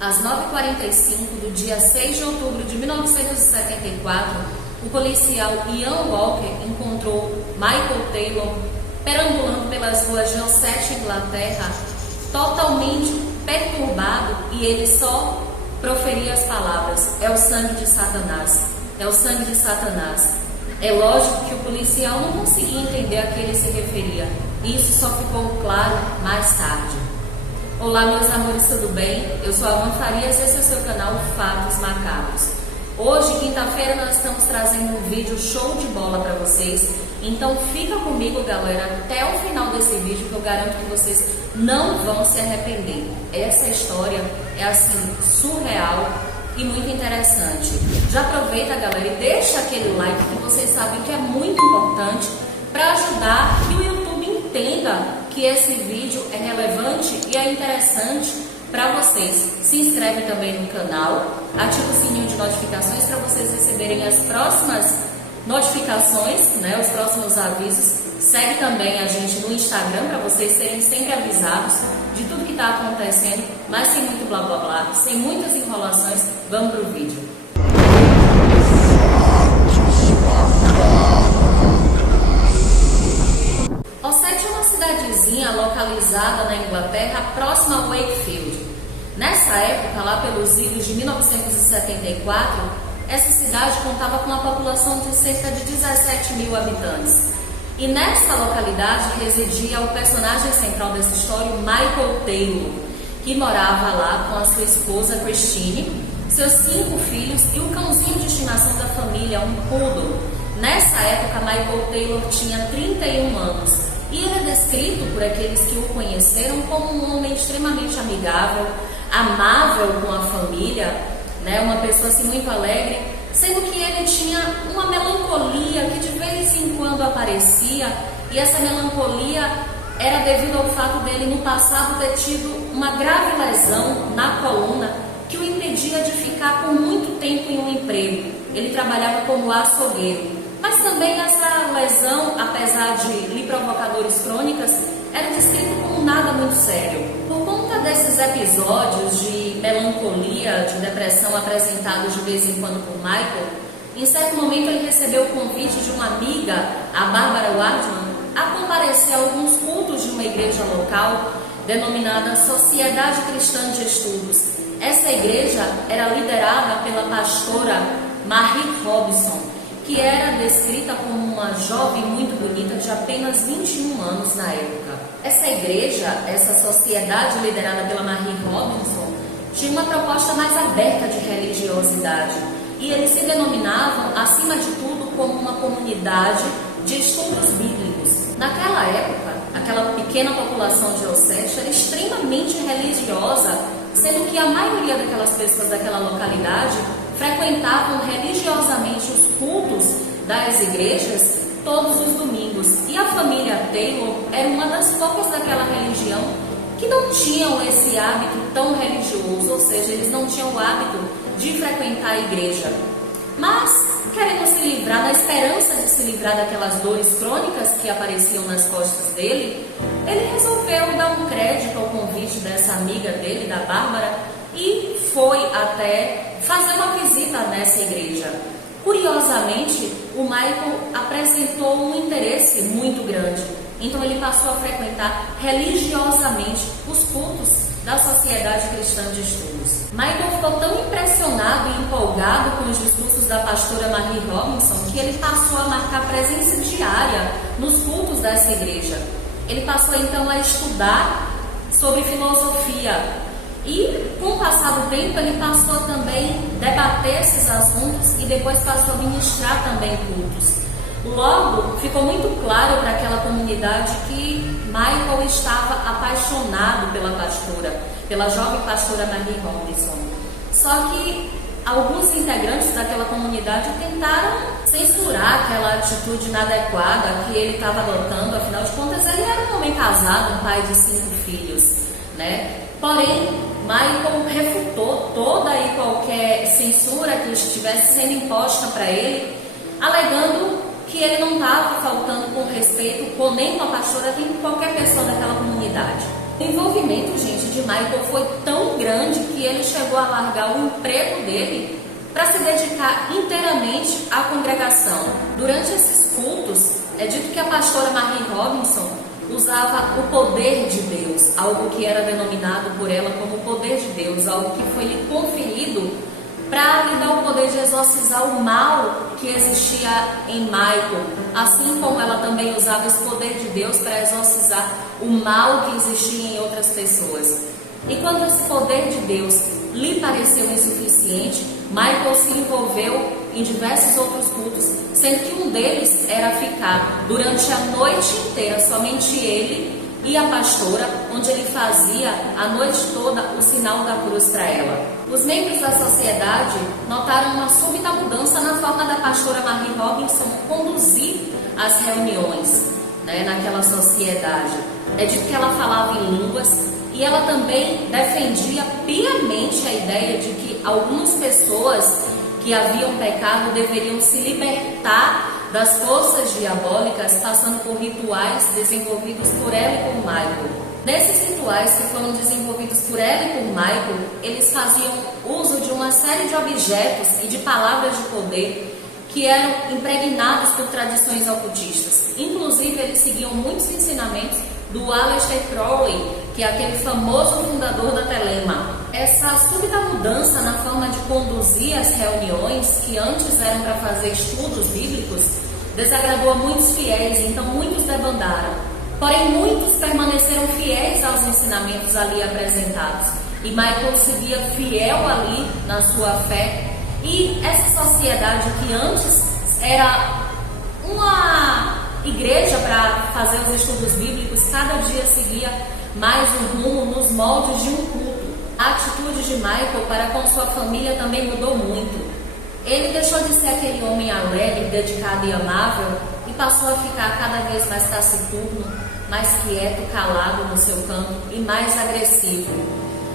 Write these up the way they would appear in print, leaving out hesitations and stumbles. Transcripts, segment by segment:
Às 9h45 do dia 6 de outubro de 1974, o policial Ian Walker encontrou Michael Taylor perambulando pelas ruas de Dorset, Inglaterra, totalmente perturbado, e ele só proferia as palavras: é o sangue de Satanás, é o sangue de Satanás. É lógico que o policial não conseguia entender a que ele se referia. Isso só ficou claro mais tarde. Olá, meus amores, tudo bem? Eu sou a Van Farias e esse é o seu canal Fatos Macabros. Hoje, quinta-feira, nós estamos trazendo um vídeo show de bola para vocês. Então fica comigo, galera, até o final desse vídeo, que eu garanto que vocês não vão se arrepender. Essa história é assim, surreal e muito interessante. Já aproveita, galera, e deixa aquele like, que vocês sabem que é muito importante para ajudar que o YouTube entenda que esse vídeo é relevante e é interessante para vocês. Se inscreve também no canal, ativa o sininho de notificações para vocês receberem as próximas notificações, os próximos avisos. Segue também a gente no Instagram para vocês serem sempre avisados de tudo que está acontecendo, mas sem muito blá blá blá, sem muitas enrolações. Vamos pro vídeo. Dorset é uma cidadezinha localizada na Inglaterra, próxima a Wakefield. Nessa época, lá pelos idos de 1974, essa cidade contava com uma população de cerca de 17 mil habitantes. E nessa localidade residia o personagem central dessa história, Michael Taylor, que morava lá com a sua esposa Christine, seus 5 filhos e o cãozinho de estimação da família, um poodle. Nessa época, Michael Taylor tinha 31 anos e ele é descrito por aqueles que o conheceram como um homem extremamente amigável, amável com a família, uma pessoa assim muito alegre, sendo que ele tinha uma melancolia que de vez em quando aparecia, e essa melancolia era devido ao fato dele no passado ter tido uma grave lesão na coluna que o impedia de ficar por muito tempo em um emprego. Ele trabalhava como açougueiro, mas também essa lesão, apesar de lhe provocar dores crônicas, era descrito como nada muito sério. Por conta desses episódios de melancolia, de depressão apresentados de vez em quando por Michael, em certo momento ele recebeu o convite de uma amiga, a Barbara Wardman, a comparecer a alguns cultos de uma igreja local denominada Sociedade Cristã de Estudos. Essa igreja era liderada pela pastora Marie Robson, que era descrita como uma jovem muito bonita de apenas 21 anos na época. Essa igreja, essa sociedade liderada pela Marie Robinson, tinha uma proposta mais aberta de religiosidade, e eles se denominavam, acima de tudo, como uma comunidade de estudos bíblicos. Naquela época, aquela pequena população de Dorset era extremamente religiosa, sendo que a maioria daquelas pessoas daquela localidade frequentavam religiosamente os cultos das igrejas todos os domingos. E a família Taylor era uma das poucas daquela religião que não tinham esse hábito tão religioso, ou seja, eles não tinham o hábito de frequentar a igreja. Mas, querendo se livrar, na esperança de se livrar daquelas dores crônicas que apareciam nas costas dele, ele resolveu dar um crédito ao convite dessa amiga dele, da Bárbara, e foi até fazer uma visita nessa igreja. Curiosamente, o Michael apresentou um interesse muito grande, então ele passou a frequentar religiosamente os cultos da Sociedade Cristã de Estudos. Michael ficou tão impressionado e empolgado com os discursos da pastora Marie Robinson que ele passou a marcar presença diária nos cultos dessa igreja. Ele passou então a estudar sobre filosofia, e com o passar do tempo ele passou a também debater esses assuntos e depois passou a ministrar também cultos. Logo, ficou muito claro para aquela comunidade que Michael estava apaixonado pela pastora, pela jovem pastora Marie Robinson. Só que alguns integrantes daquela comunidade tentaram censurar aquela atitude inadequada que ele estava adotando. Afinal de contas, ele era um homem casado, um pai de 5 filhos, Porém, Michael refutou toda e qualquer censura que estivesse sendo imposta para ele, alegando que ele não estava faltando com respeito nem com a pastora, nem com qualquer pessoa daquela comunidade. O envolvimento, gente, de Michael foi tão grande que ele chegou a largar o emprego dele para se dedicar inteiramente à congregação. Durante esses cultos, é dito que a pastora Marie Robinson usava o poder de Deus, algo que era denominado por ela como o poder de Deus, algo que foi lhe conferido para lhe dar o poder de exorcizar o mal que existia em Michael, assim como ela também usava esse poder de Deus para exorcizar o mal que existia em outras pessoas. E quando esse poder de Deus lhe pareceu insuficiente, Michael se envolveu em diversos outros cultos, sendo que um deles era ficar durante a noite inteira, somente ele e a pastora, onde ele fazia a noite toda o sinal da cruz para ela. Os membros da sociedade notaram uma súbita mudança na forma da pastora Marie Robinson conduzir as reuniões, naquela sociedade. É dito que ela falava em línguas e ela também defendia piamente a ideia de que algumas pessoas que haviam pecado deveriam se libertar das forças diabólicas, passando por rituais desenvolvidos por ela e por Michael. Nesses rituais que foram desenvolvidos por ela e por Michael, eles faziam uso de uma série de objetos e de palavras de poder que eram impregnados por tradições ocultistas. Inclusive, eles seguiam muitos ensinamentos do Aleister Crowley, que é aquele famoso fundador da Telema. Essa súbita mudança na forma de conduzir as reuniões, que antes eram para fazer estudos bíblicos, desagradou a muitos fiéis, então muitos debandaram. Porém, muitos permaneceram fiéis aos ensinamentos ali apresentados. E Michael seguia fiel ali na sua fé. E essa sociedade que antes era uma igreja para fazer os estudos bíblicos, cada dia seguia mais um rumo nos moldes de um culto. A atitude de Michael para com sua família também mudou muito. Ele deixou de ser aquele homem alegre, dedicado e amável e passou a ficar cada vez mais taciturno, mais quieto, calado no seu canto e mais agressivo.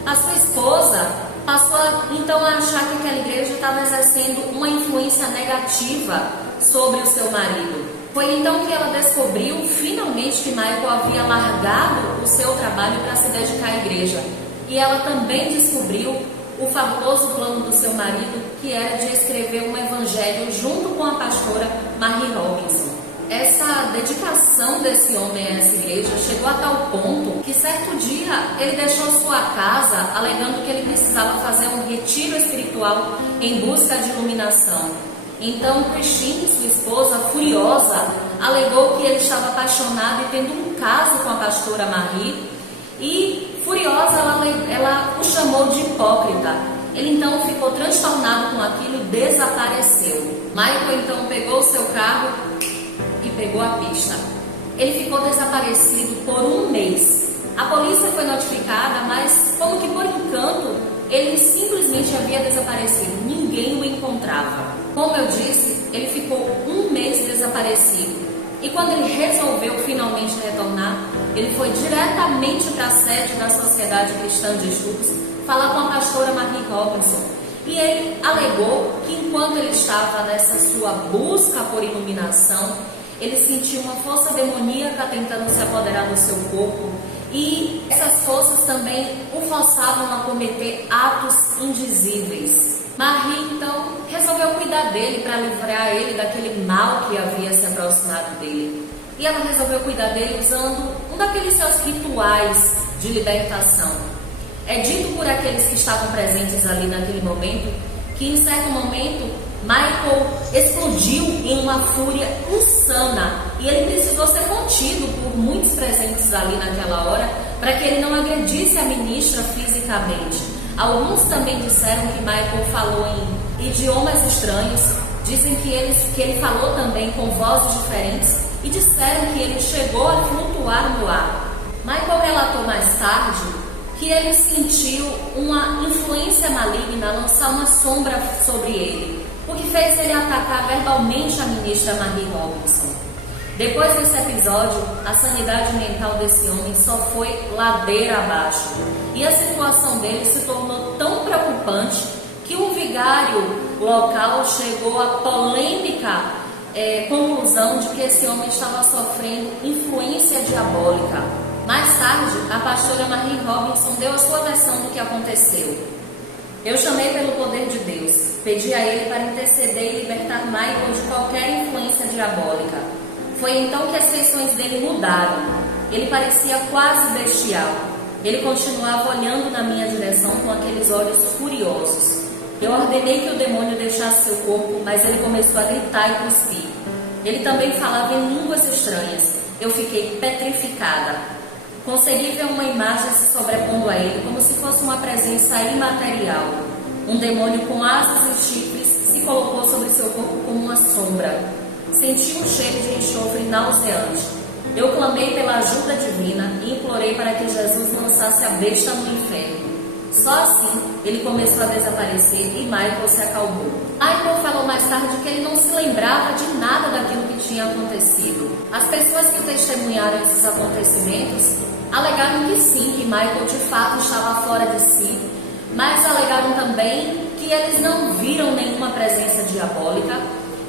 A sua esposa passou então a achar que aquela igreja estava exercendo uma influência negativa sobre o seu marido. Foi então que ela descobriu finalmente que Michael havia largado o seu trabalho para se dedicar à igreja. E ela também descobriu o fabuloso plano do seu marido, que era de escrever um evangelho junto com a pastora Marie Robinson. Essa dedicação desse homem a essa igreja chegou a tal ponto que certo dia ele deixou sua casa alegando que ele precisava fazer um retiro espiritual em busca de iluminação. Então Christine, sua esposa, furiosa, alegou que ele estava apaixonado e tendo um caso com a pastora Marie, e furiosa ela o chamou de hipócrita. Ele então ficou transtornado com aquilo e desapareceu. Michael então pegou o seu carro e pegou a pista. Ele ficou desaparecido por um mês. A polícia foi notificada, mas como que por encanto ele simplesmente havia desaparecido. Ninguém o encontrava. Como eu disse, ele ficou um mês desaparecido. E quando ele resolveu finalmente retornar, ele foi diretamente para a sede da Sociedade Cristã de Estudos falar com a pastora Marie Robinson. E ele alegou que enquanto ele estava nessa sua busca por iluminação, ele sentiu uma força demoníaca tentando se apoderar do seu corpo. E essas forças também o forçavam a cometer atos indizíveis. Marie então resolveu cuidar dele para livrar ele daquele mal que havia se aproximado dele. E ela resolveu cuidar dele usando um daqueles seus rituais de libertação. É dito por aqueles que estavam presentes ali naquele momento que em certo momento Michael explodiu em uma fúria insana e ele precisou ser contido por muitos presentes ali naquela hora para que ele não agredisse a ministra fisicamente. Alguns também disseram que Michael falou em idiomas estranhos, dizem que ele falou também com vozes diferentes e disseram que ele chegou a flutuar no ar. Michael relatou mais tarde que ele sentiu uma influência maligna lançar uma sombra sobre ele, o que fez ele atacar verbalmente a ministra Marie Robinson. Depois desse episódio, a sanidade mental desse homem só foi ladeira abaixo e a situação dele se tornou tão preocupante que um vigário local chegou à polêmica conclusão de que esse homem estava sofrendo influência diabólica. Mais tarde, a pastora Marie Robinson deu a sua versão do que aconteceu. Eu chamei pelo poder de Deus, pedi a ele para interceder e libertar Michael de qualquer influência diabólica. Foi então que as feições dele mudaram. Ele parecia quase bestial. Ele continuava olhando na minha direção com aqueles olhos furiosos. Eu ordenei que o demônio deixasse seu corpo, mas ele começou a gritar e cuspir. Ele também falava em línguas estranhas. Eu fiquei petrificada. Consegui ver uma imagem se sobrepondo a ele como se fosse uma presença imaterial. Um demônio com asas e chifres se colocou sobre seu corpo como uma sombra. Senti um cheiro de enxofre nauseante. Eu clamei pela ajuda divina e implorei para que Jesus lançasse a besta no inferno. Só assim ele começou a desaparecer e Michael se acalmou. Michael falou mais tarde que ele não se lembrava de nada daquilo que tinha acontecido. As pessoas que testemunharam esses acontecimentos alegaram que sim, que Michael de fato estava fora de si, mas alegaram também que eles não viram nenhuma presença diabólica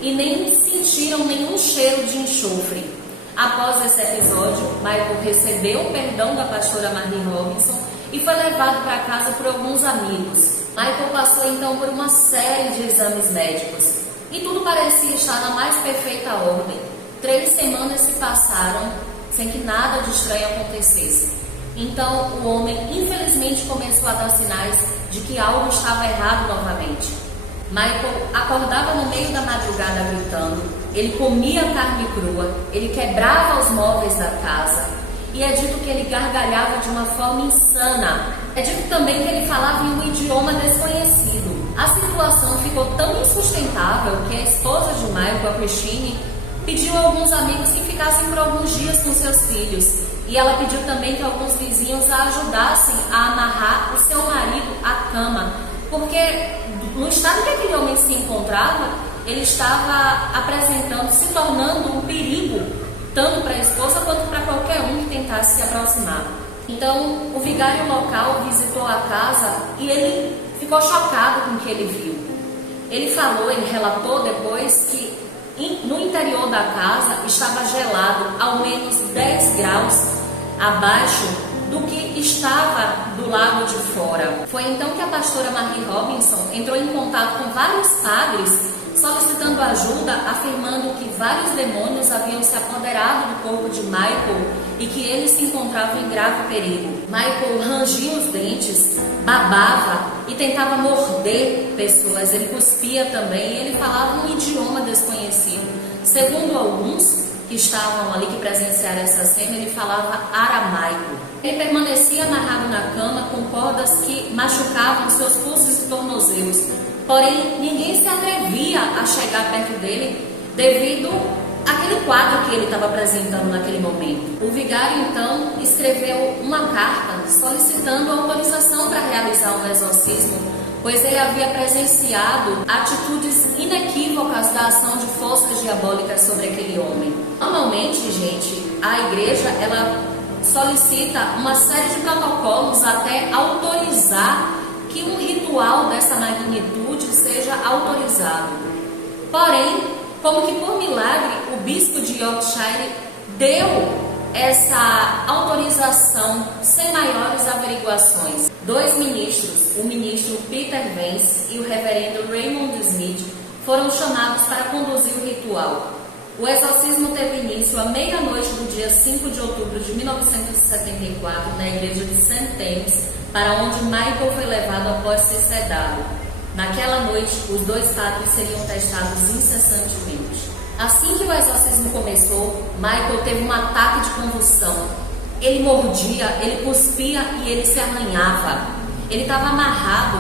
e nem sentiram nenhum cheiro de enxofre. Após esse episódio, Michael recebeu o perdão da pastora Marie Robinson e foi levado para casa por alguns amigos. Michael passou então por uma série de exames médicos e tudo parecia estar na mais perfeita ordem. 3 semanas se passaram sem que nada de estranho acontecesse. Então o homem infelizmente começou a dar sinais de que algo estava errado novamente. Michael acordava no meio da madrugada gritando, ele comia carne crua, ele quebrava os móveis da casa e é dito que ele gargalhava de uma forma insana. É dito também que ele falava em um idioma desconhecido. A situação ficou tão insustentável que a esposa de Michael, a Christine, pediu a alguns amigos que ficassem por alguns dias com seus filhos. E ela pediu também que alguns vizinhos a ajudassem a amarrar o seu marido à cama, porque no estado que aquele homem se encontrava, ele estava apresentando, se tornando um perigo, tanto para a esposa quanto para qualquer um que tentasse se aproximar. Então, o vigário local visitou a casa e ele ficou chocado com o que ele viu. Ele falou, ele relatou depois que no interior da casa estava gelado ao menos 10 graus abaixo do que estava do lado de fora. Foi então que a pastora Marie Robinson entrou em contato com vários padres solicitando ajuda, afirmando que vários demônios haviam se apoderado do corpo de Michael e que ele se encontrava em grave perigo. Michael rangia os dentes, babava e tentava morder pessoas. Ele cuspia também e ele falava um idioma desconhecido. Segundo alguns que estavam ali, que presenciaram essa cena, ele falava aramaico. Ele permanecia amarrado na cama com cordas que machucavam seus pulsos e tornozelos. Porém, ninguém se atrevia a chegar perto dele devido àquele quadro que ele estava apresentando naquele momento. O vigário, então, escreveu uma carta solicitando autorização para realizar um exorcismo, pois ele havia presenciado atitudes inequívocas da ação de forças diabólicas sobre aquele homem. Normalmente, gente, a igreja, ela solicita uma série de protocolos até autorizar que um ritual dessa magnitude seja autorizado. Porém, como que por milagre, o bispo de Yorkshire deu essa autorização sem maiores averiguações. 2 ministros, o ministro Peter Vance e o reverendo Raymond Smith, foram chamados para conduzir o ritual. O exorcismo teve início à meia-noite do dia 5 de outubro de 1974 na igreja de St. Thames, para onde Michael foi levado após ser sedado. Naquela noite, os 2 padres seriam testados incessantemente. Assim que o exorcismo começou, Michael teve um ataque de convulsão. Ele mordia, ele cuspia e ele se arranhava. Ele estava amarrado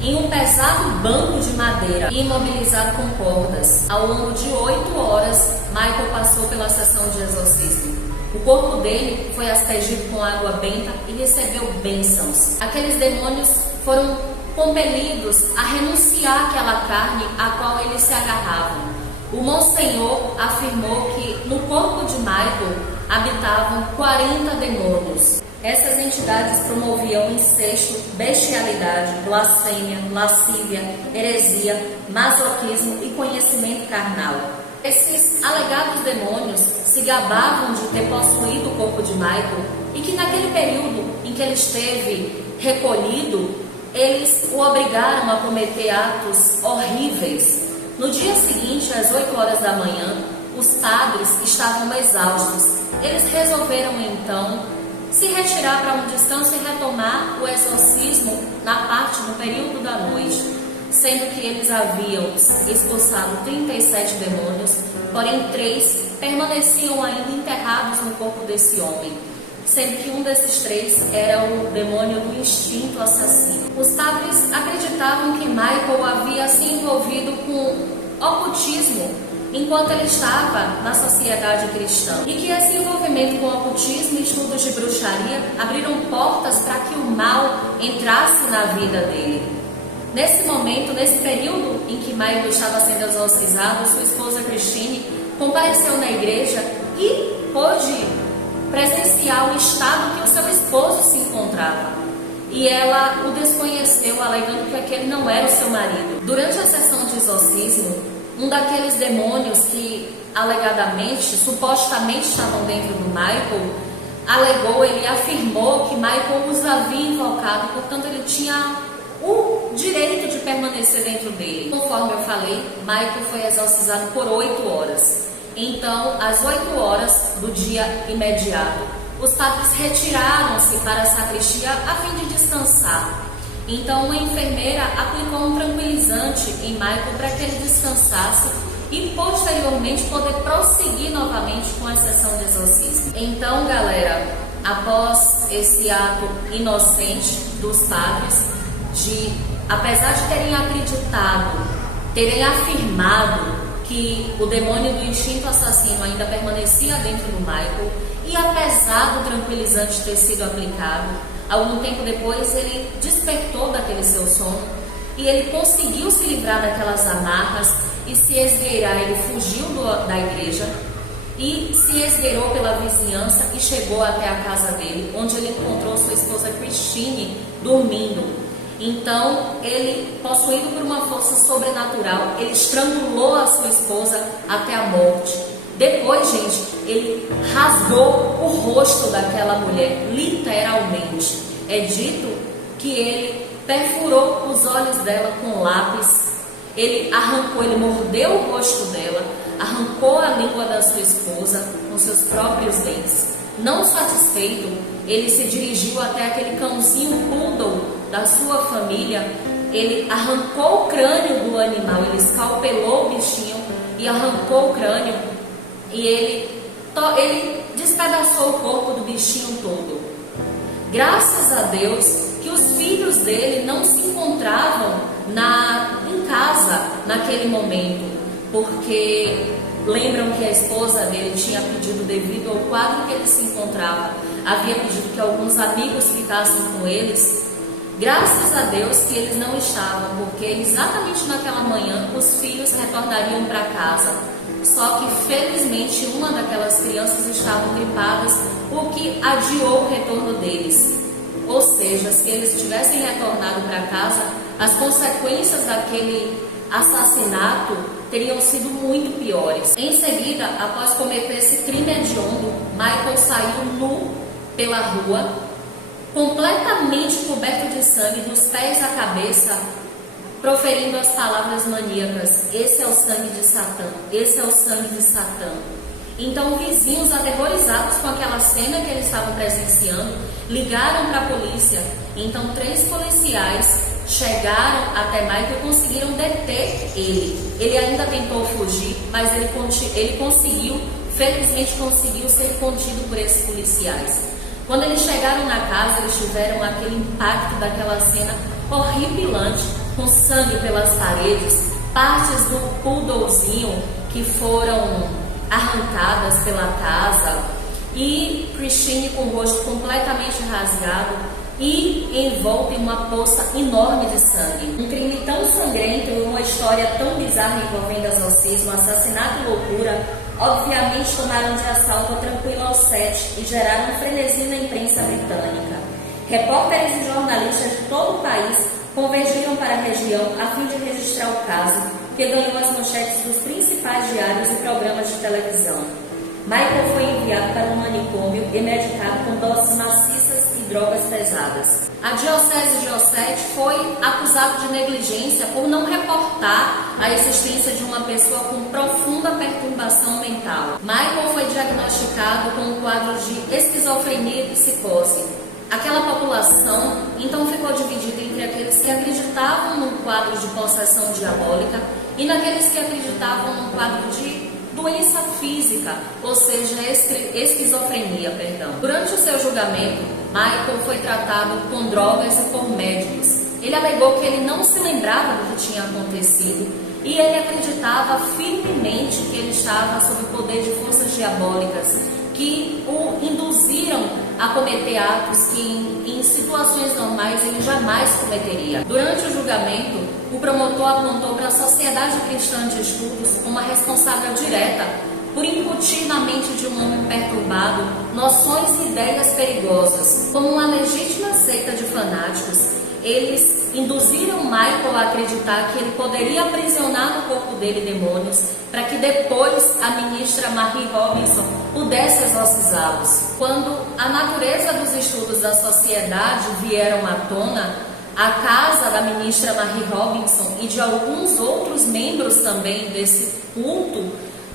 em um pesado banco de madeira e imobilizado com cordas. Ao longo de 8 horas, Michael passou pela sessão de exorcismo. O corpo dele foi aspergido com água benta e recebeu bênçãos. Aqueles demônios foram compelidos a renunciar àquela carne a qual eles se agarravam. O Monsenhor afirmou que no corpo de Michael habitavam 40 demônios. Essas entidades promoviam incesto, bestialidade, blasfêmia, lascívia, heresia, masoquismo e conhecimento carnal. Esses alegados demônios se gabavam de ter possuído o corpo de Michael e que naquele período em que ele esteve recolhido, eles o obrigaram a cometer atos horríveis. No dia seguinte, às 8 horas da manhã, os padres estavam exaustos. Eles resolveram então se retirar para um descanso e retomar o exorcismo na parte do período da noite, sendo que eles haviam expulsado 37 demônios, porém 3 permaneciam ainda enterrados no corpo desse homem, sendo que um desses 3 era o demônio do instinto assassino. Os padres acreditavam que Michael havia se envolvido com ocultismo enquanto ele estava na sociedade cristã, e que esse envolvimento com ocultismo e estudos de bruxaria abriram portas para que o mal entrasse na vida dele. Nesse momento, nesse período em que Michael estava sendo exorcizado, sua esposa Christine compareceu na igreja e pôde presenciar o estado que o seu esposo se encontrava. E ela o desconheceu, alegando que aquele não era o seu marido. Durante a sessão de exorcismo, um daqueles demônios que alegadamente, supostamente estavam dentro do Michael, ele afirmou que Michael os havia invocado, portanto ele tinha o direito de permanecer dentro dele. Conforme eu falei, Michael foi exorcizado por 8 horas. Então, às 8 horas do dia imediato, os padres retiraram-se para a sacristia a fim de descansar. Então, uma enfermeira aplicou um tranquilizante em Michael para que ele descansasse e posteriormente poder prosseguir novamente com a sessão de exorcismo. Então, galera, após esse ato inocente dos padres, apesar de terem acreditado, terem afirmado que o demônio do instinto assassino ainda permanecia dentro do Michael, e apesar do tranquilizante ter sido aplicado, algum tempo depois ele despertou daquele seu sono e ele conseguiu se livrar daquelas amarras e se esgueirar. Ele fugiu da igreja e se esgueirou pela vizinhança e chegou até a casa dele, onde ele encontrou sua esposa Christine dormindo. Então, ele, possuído por uma força sobrenatural, ele estrangulou a sua esposa até a morte. Depois, gente, ele rasgou o rosto daquela mulher, literalmente. É dito que ele perfurou os olhos dela com lápis, ele mordeu o rosto dela, arrancou a língua da sua esposa com seus próprios dentes. Não satisfeito, ele se dirigiu até aquele cãozinho poodle da sua família, ele arrancou o crânio do animal, ele escalpelou o bichinho e arrancou o crânio, e ele despedaçou o corpo do bichinho todo. Graças a Deus que os filhos dele não se encontravam em casa naquele momento, porque lembram que a esposa dele tinha pedido, devido ao quadro que ele se encontrava, havia pedido que alguns amigos ficassem com eles. Graças a Deus que eles não estavam, porque exatamente naquela manhã os filhos retornariam para casa. Só que felizmente uma daquelas crianças estavam gripadas, o que adiou o retorno deles. Ou seja, se eles tivessem retornado para casa, as consequências daquele assassinato teriam sido muito piores. Em seguida, após cometer esse crime hediondo, Michael saiu nu pela rua, completamente coberto de sangue, dos pés à cabeça, proferindo as palavras maníacas: esse é o sangue de Satã, esse é o sangue de Satã. Então, vizinhos aterrorizados com aquela cena que eles estavam presenciando, ligaram para a polícia. Então, 3 policiais chegaram até Michael e conseguiram deter ele. Ele ainda tentou fugir, mas ele conseguiu, felizmente conseguiu ser contido por esses policiais. Quando eles chegaram na casa, eles tiveram aquele impacto daquela cena horripilante, com sangue pelas paredes, partes do poodlezinho que foram arrancadas pela casa, e Christine com o rosto completamente rasgado e envolta em uma poça enorme de sangue. Um crime tão sangrento e uma história tão bizarra envolvendo exorcismo, assassinato e loucura, obviamente tomaram de assalto a Tranquilo 7 e geraram um frenesi na imprensa britânica. Repórteres e jornalistas de todo o país convergiram para a região a fim de registrar o caso, que ganhou as manchetes dos principais diários e programas de televisão. Michael foi enviado para um manicômio e medicado com doses maciças e drogas pesadas. A Diocese de Ossétia foi acusada de negligência por não reportar a existência de uma pessoa com profunda perturbação mental. Michael foi diagnosticado com um quadro de esquizofrenia e psicose. Aquela população então ficou dividida entre aqueles que acreditavam num quadro de possessão diabólica e naqueles que acreditavam num quadro de doença física, ou seja, esquizofrenia, perdão. Durante o seu julgamento, Michael foi tratado com drogas e por médicos. Ele alegou que ele não se lembrava do que tinha acontecido e ele acreditava firmemente que ele estava sob o poder de forças diabólicas que o induziram a cometer atos que em situações normais ele jamais cometeria. Durante o julgamento, o promotor apontou para a Sociedade Cristã de Estudos como a responsável direta por incutir na mente de um homem perturbado noções e ideias perigosas. Como uma legítima seita de fanáticos, eles induziram Michael a acreditar que ele poderia aprisionar no corpo dele demônios para que depois a ministra Marie Robinson pudesse exorcizá-los. Quando a natureza dos estudos da sociedade vieram à tona, a casa da ministra Marie Robinson e de alguns outros membros também desse culto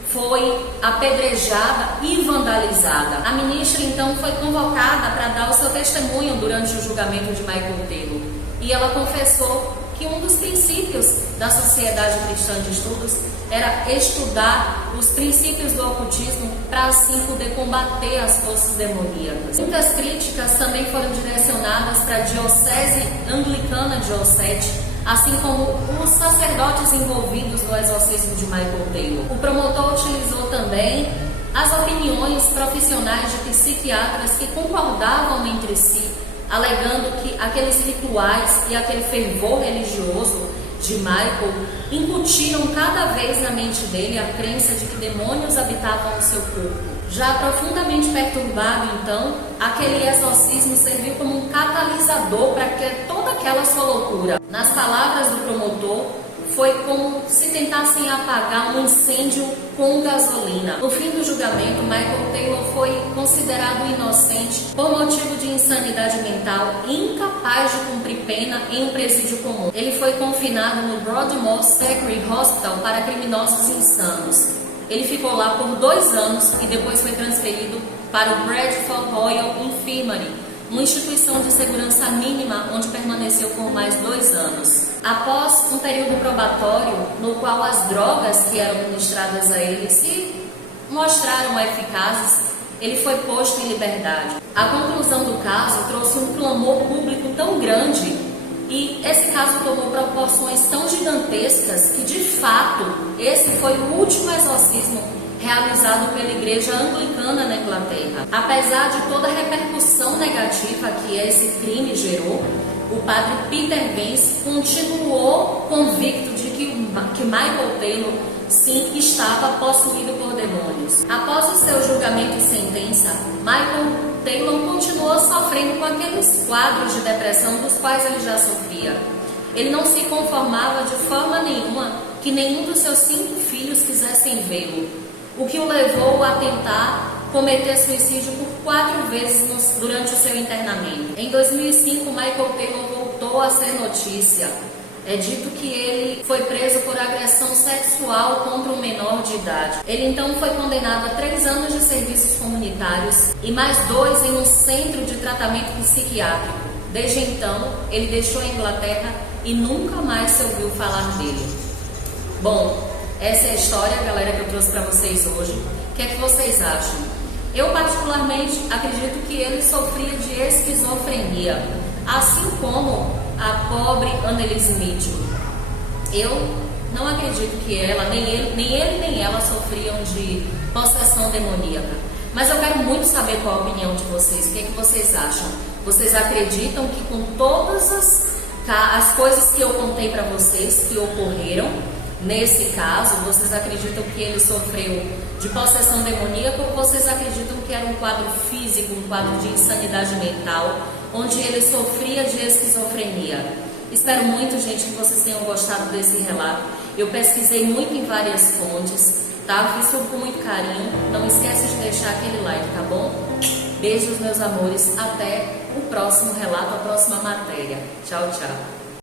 foi apedrejada e vandalizada. A ministra então foi convocada para dar o seu testemunho durante o julgamento de Michael Taylor. E ela confessou que um dos princípios da Sociedade Cristã de Estudos era estudar os princípios do ocultismo para assim poder combater as forças demoníacas. Muitas críticas também foram direcionadas para a Diocese Anglicana de Ossétia, assim como os sacerdotes envolvidos no exorcismo de Michael Taylor. O promotor utilizou também as opiniões profissionais de psiquiatras que concordavam entre si, alegando que aqueles rituais e aquele fervor religioso de Michael incutiram cada vez na mente dele a crença de que demônios habitavam o seu corpo. Já profundamente perturbado, então, aquele exorcismo serviu como um catalisador para que toda aquela sua loucura. Nas palavras do promotor, foi como se tentassem apagar um incêndio com gasolina. No fim do julgamento, Michael Taylor foi considerado inocente por motivo de insanidade mental e incapaz de cumprir pena em um presídio comum. Ele foi confinado no Broadmoor Secretary Hospital para criminosos insanos. Ele ficou lá por 2 anos e depois foi transferido para o Bradford Royal Infirmary, uma instituição de segurança mínima onde permaneceu por mais 2 anos. Após um período probatório, no qual as drogas que eram ministradas a ele se mostraram eficazes, ele foi posto em liberdade. A conclusão do caso trouxe um clamor público tão grande e esse caso tomou proporções tão gigantescas que, de fato, esse foi o último exorcismo realizado pela Igreja Anglicana na Inglaterra. Apesar de toda a repercussão negativa que esse crime gerou, o padre Peter Vance continuou convicto de que Michael Taylor sim estava possuído por demônios. Após o seu julgamento e sentença, Michael Taylor continuou sofrendo com aqueles quadros de depressão dos quais ele já sofria. Ele não se conformava de forma nenhuma que nenhum dos seus 5 filhos quisessem vê-lo, o que o levou a tentar cometer suicídio por 4 vezes durante o seu internamento. Em 2005, Michael Taylor voltou a ser notícia. É dito que ele foi preso por agressão sexual contra um menor de idade. Ele então foi condenado a 3 anos de serviços comunitários e mais 2 em um centro de tratamento psiquiátrico. Desde então, ele deixou a Inglaterra e nunca mais se ouviu falar dele. Bom, essa é a história, galera, que eu trouxe para vocês hoje. O que é que vocês acham? Eu, particularmente, acredito que ele sofria de esquizofrenia, assim como a pobre Anneliese Mitchell. Eu não acredito que ela, nem ele nem ela sofriam de possessão demoníaca. Mas eu quero muito saber qual a opinião de vocês. O que é que vocês acham? Vocês acreditam que com todas as coisas que eu contei para vocês que ocorreram, nesse caso, vocês acreditam que ele sofreu de possessão demoníaca ou vocês acreditam que era um quadro físico, um quadro de insanidade mental, onde ele sofria de esquizofrenia? Espero muito, gente, que vocês tenham gostado desse relato. Eu pesquisei muito em várias fontes, tá? Fiz tudo com muito carinho. Não esquece de deixar aquele like, tá bom? Beijos, meus amores. Até o próximo relato, a próxima matéria. Tchau, tchau.